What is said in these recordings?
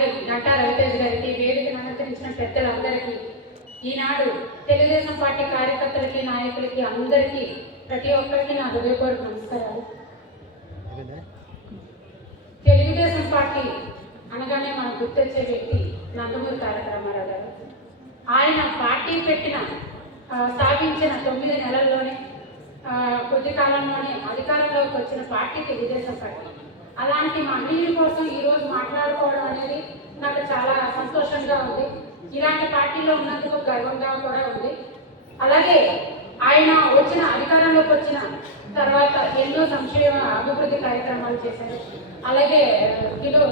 అలాగే గంటా రవితేజ్ గారికి వేదికను అలంకరించిన పెద్దలందరికీ ఈనాడు తెలుగుదేశం పార్టీ కార్యకర్తలకి నాయకులకి అందరికీ ప్రతి ఒక్కరికి నా హృదయపూర్వక నమస్కారాలు. తెలుగుదేశం పార్టీ అనగానే మనం గుర్తొచ్చే వ్యక్తి నందమూరి తారక రామారావు గారు. ఆయన పార్టీ పెట్టిన స్థాపించిన తొమ్మిది నెలల్లోనే కొద్ది కాలంలోనే అధికారంలోకి వచ్చిన పార్టీ తెలుగుదేశం పార్టీ. అలాంటి మా కోసం ఈరోజు మాట్లాడుతూ సంతోషంగా ఉంది. ఇలాంటి పార్టీలో ఉన్నందుకు గర్వంగా కూడా ఉంది. అలాగే ఆయన వచ్చిన అధికారంలోకి వచ్చిన తర్వాత ఎన్నో సంక్షేమ అభివృద్ధి కార్యక్రమాలు చేశారు. అలాగే కిలో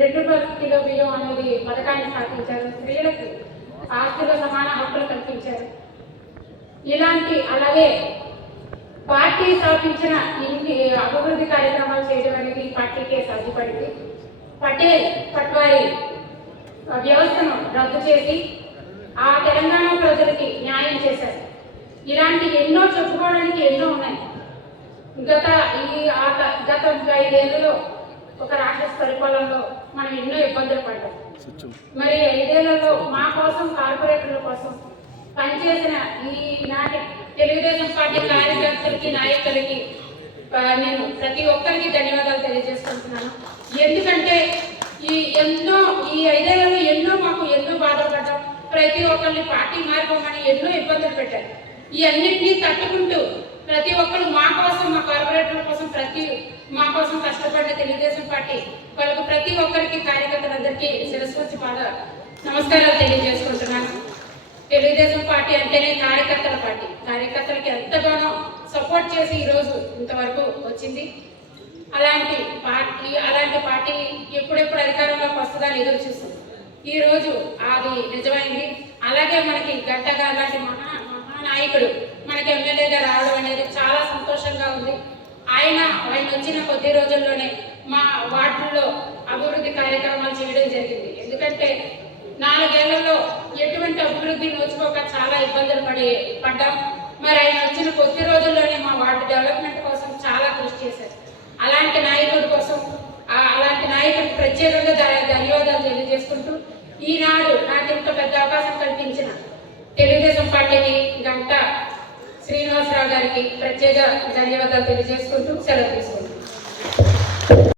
రెండు కిలో బియ్యం అనేది పథకాన్ని స్థాపించారు. స్త్రీలకు ఆస్తిలో సమాన హక్కులు కల్పించారు. ఇలాంటి అలాగే పార్టీ స్థాపించిన ఇన్ని అభివృద్ధి కార్యక్రమాలు చేయడం అనేది ఈ పార్టీకే సాధ్యపడింది. పటేల్ పట్వారి వ్యవస్థను రద్దు చేసి ఆ తెలంగాణ ప్రజలకి న్యాయం చేశారు. ఇలాంటి ఎన్నో చెప్పుకోవడానికి ఎన్నో ఉన్నాయి. గత ఈ ఆ గత ఐదేళ్ళలో ఒక రాష్ట్ర పరిపాలనలో మనం ఎన్నో ఇబ్బందులు పడ్డాం. మరి ఐదేళ్ళలో మా కోసం కార్పొరేటర్ల కోసం పనిచేసిన ఈనాటి తెలుగుదేశం పార్టీ కార్యకర్తలకి నాయకులకి నేను ప్రతి ఒక్కరికి ధన్యవాదాలు తెలియజేసుకుంటున్నాను. ఎందుకంటే ఈ ఎన్నో ఈ ఐదేళ్ళలో ఎన్నో మాకు ఎన్నో బాధపడ్డాం ప్రతి ఒక్కరిని పార్టీ మారిపోమని ఎన్నో ఇబ్బందులు పెట్టారు. ఈ అన్నింటినీ తట్టుకుంటూ ప్రతి ఒక్కరు మా కోసం మా కార్పొరేటర్ల కోసం ప్రతి మా కోసం కష్టపడ్డ తెలుగుదేశం పార్టీ వాళ్ళకు ప్రతి ఒక్కరికి కార్యకర్తలందరికీ శిరస్సు వచ్చి పాద నమస్కారాలు తెలియజేసుకుంటున్నాను. తెలుగుదేశం పార్టీ అంటేనే కార్యకర్తల పార్టీ. కార్యకర్తలకి ఎంతగానో సపోర్ట్ చేసి ఈరోజు ఇంతవరకు వచ్చింది. అలాంటి పార్టీ అలాంటి పార్టీ ఎప్పుడెప్పుడు అధికారంలోకి వస్తుందని ఎదురు చూస్తుంది ఈ రోజు అది నిజమైంది. అలాగే మనకి గట్టగా అలాంటి మహా మహానాయకుడు మనకి ఎమ్మెల్యేగా రావడం అనేది చాలా సంతోషంగా ఉంది. ఆయన ఆయన వచ్చిన కొద్ది రోజుల్లోనే మా వార్డుల్లో అభివృద్ధి కార్యక్రమాలు చేయడం జరిగింది. ఎందుకంటే నాలుగేళ్ళలో ఎటువంటి అభివృద్ధి నోచుకోక చాలా ఇబ్బందులు పడి పడ్డాం. మరి ఆయన వచ్చిన కొద్ది రోజుల్లోనే మా వార్డు డెవలప్మెంట్ కోసం చాలా కృషి చేశారు. అలాంటి నాయకుడి కోసం అలాంటి నాయకుడికి ప్రత్యేకంగా ధన్యవాదాలు తెలియజేసుకుంటూ ఈనాడు పెద్ద అవకాశం కల్పించిన తెలుగుదేశం పార్టీకి గంట శ్రీనివాసరావు గారికి ప్రత్యేక ధన్యవాదాలు తెలియజేసుకుంటూ సెలవు తీసుకుంటున్నాను